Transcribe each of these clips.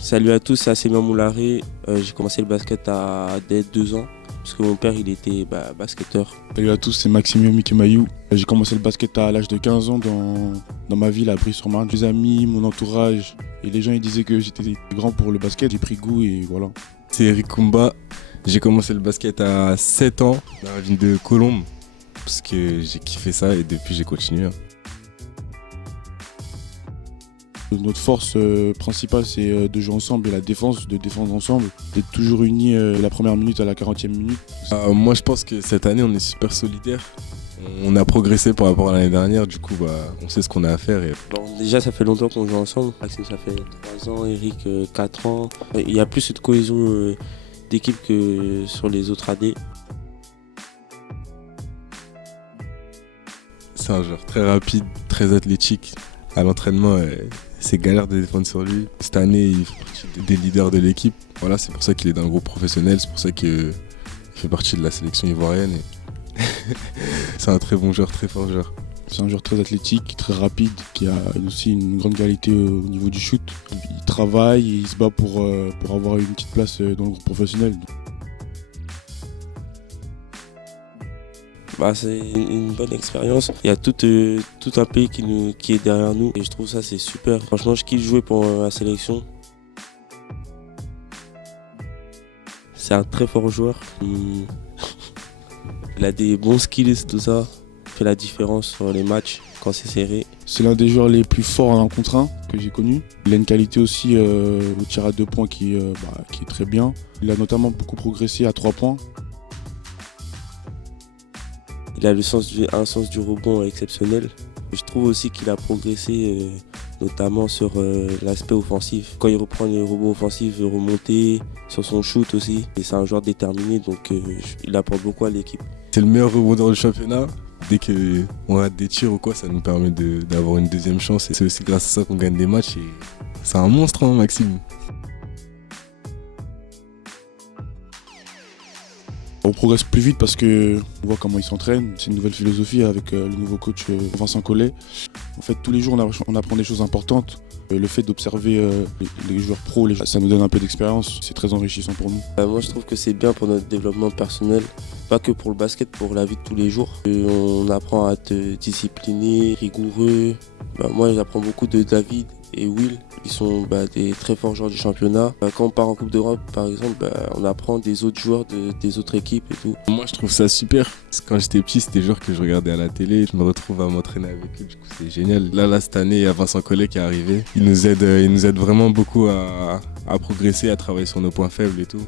Salut à tous, c'est Assemia Moulari. J'ai commencé le basket dès 2 ans, parce que mon père il était basketteur. Salut à tous, c'est Maxime Mikemayou. J'ai commencé le basket à l'âge de 15 ans dans ma ville à Brie-sur-Marne. Mes amis, mon entourage et les gens ils disaient que j'étais grand pour le basket. J'ai pris goût et voilà. C'est Eric Kumba. J'ai commencé le basket à 7 ans dans la ville de Colombes parce que j'ai kiffé ça et depuis j'ai continué. Notre force principale c'est de jouer ensemble et la défense, de défendre ensemble, d'être toujours unis la première minute à la 40e minute. Moi je pense que cette année on est super solidaires. On a progressé par rapport à l'année dernière, du coup on sait ce qu'on a à faire. Bon, déjà ça fait longtemps qu'on joue ensemble. Maxime ça fait 3 ans, Eric 4 ans. Il y a plus de cohésion d'équipe que sur les autres années. C'est un joueur très rapide, très athlétique. À l'entraînement, c'est galère de défendre sur lui. Cette année, il fait partie des leaders de l'équipe. Voilà, c'est pour ça qu'il est dans le groupe professionnel, c'est pour ça qu'il fait partie de la sélection ivoirienne. C'est un très bon joueur, très fort joueur. C'est un joueur très athlétique, très rapide, qui a aussi une grande qualité au niveau du shoot. Il travaille et il se bat pour avoir une petite place dans le groupe professionnel. C'est une bonne expérience. Il y a tout un pays qui est derrière nous et je trouve ça c'est super. Franchement, je kiffe jouer pour la sélection. C'est un très fort joueur. Il a des bons skills, tout ça. Il fait la différence sur les matchs quand c'est serré. C'est l'un des joueurs les plus forts en 1 contre 1 que j'ai connu. Il a une qualité aussi au tir à 2 points qui est très bien. Il a notamment beaucoup progressé à 3 points. Il a un sens du rebond exceptionnel. Je trouve aussi qu'il a progressé notamment sur l'aspect offensif. Quand il reprend les rebonds offensifs, il veut remonter sur son shoot aussi. Et c'est un joueur déterminé, donc il apporte beaucoup à l'équipe. C'est le meilleur rebondeur du championnat. Dès qu'on rate des tirs ou quoi, ça nous permet d'avoir une deuxième chance. Et c'est aussi grâce à ça qu'on gagne des matchs. Et c'est un monstre, hein, Maxime. On progresse plus vite parce qu'on voit comment il s'entraîne. C'est une nouvelle philosophie avec le nouveau coach Vincent Collet. En fait, tous les jours, on apprend des choses importantes. Le fait d'observer les joueurs pros, ça nous donne un peu d'expérience. C'est très enrichissant pour nous. Moi, je trouve que c'est bien pour notre développement personnel, pas que pour le basket, pour la vie de tous les jours. On apprend à être discipliné, rigoureux. Moi, j'apprends beaucoup de David et Will, qui sont des très forts joueurs du championnat. Quand on part en Coupe d'Europe, par exemple, on apprend des autres joueurs des autres équipes et tout. Moi, je trouve ça super. Parce que quand j'étais petit, c'était des joueurs que je regardais à la télé. Je me retrouve à m'entraîner avec eux. Du coup, c'est génial. Là, cette année, il y a Vincent Collet qui est arrivé. Il nous aide vraiment beaucoup à progresser, à travailler sur nos points faibles et tout.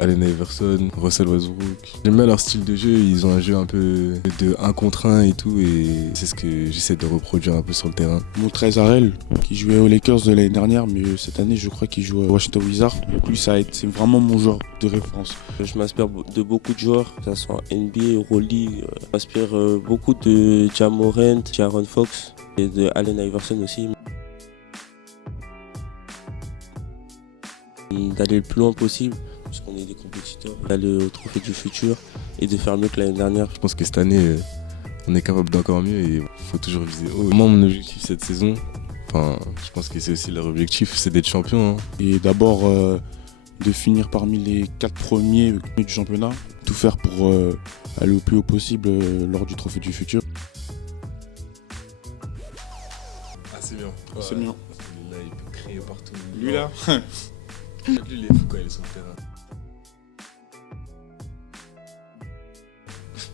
Allen Iverson, Russell Westbrook. J'aime bien leur style de jeu, ils ont un jeu un peu de 1 contre 1 et tout, et c'est ce que j'essaie de reproduire un peu sur le terrain. Montrezl Harrell, qui jouait aux Lakers de l'année dernière, mais cette année je crois qu'il joue à Washington Wizards. Lui, c'est vraiment mon joueur de référence. Je m'inspire de beaucoup de joueurs, que ce soit NBA, Euroleague. Je m'inspire beaucoup de Ja Morant, Aaron Fox et de Allen Iverson aussi. D'aller le plus loin possible, parce qu'on est des compétiteurs, d'aller au trophée du futur et de faire mieux que l'année dernière. Je pense que cette année, on est capable d'encore mieux et il faut toujours viser haut. Moi, mon objectif cette saison, je pense que c'est aussi leur objectif, c'est d'être champion. Et d'abord de finir parmi les 4 premiers du championnat, tout faire pour aller au plus haut possible lors du trophée du futur. Ah, c'est bien. Ouais. C'est bien. Là, il peut crier partout. Lui là Lui, il est fou quand il est sur le terrain.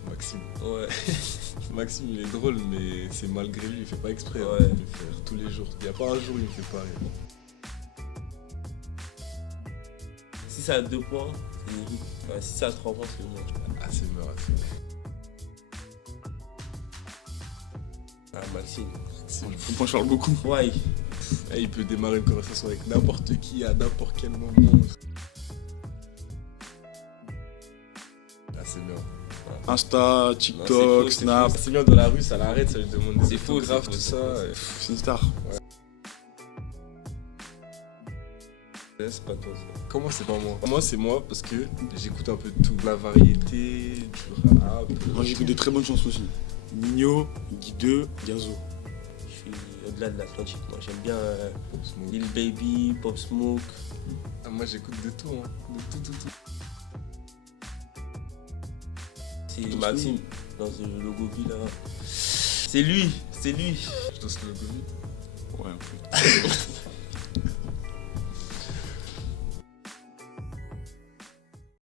Maxime. Ouais. Maxime, il est drôle, mais c'est malgré lui, il fait pas exprès. Ouais. Il le fait tous les jours. Il n'y a pas un jour où il me fait pas rire. Si c'est à 2 points, c'est Eric. Si c'est à 3 points, c'est moi. Ah, c'est mort. Maxime. Moi je parle beaucoup. Ouais. Il peut démarrer une conversation avec n'importe qui à n'importe quel moment. Ah, c'est bien. Insta, TikTok, Snap. C'est bien dans la rue, ça l'arrête, ça lui demande des C'est faux, autographes, c'est tout faux, ça. C'est une star. C'est pas toi ça. Comment c'est pas moi? Moi, c'est moi parce que j'écoute un peu de tout. La variété, du rap. Moi j'écoute des très bonnes chansons aussi. Nino, Guy 2, Gazo. suis au-delà de l'Atlantique. Moi, j'aime bien Smoke. Lil Baby, Pop Smoke. Ah, moi j'écoute de tout, hein. De tout. C'est Maxime, dans le logo V là. C'est lui. Je danse le logo. Ouais, un peu.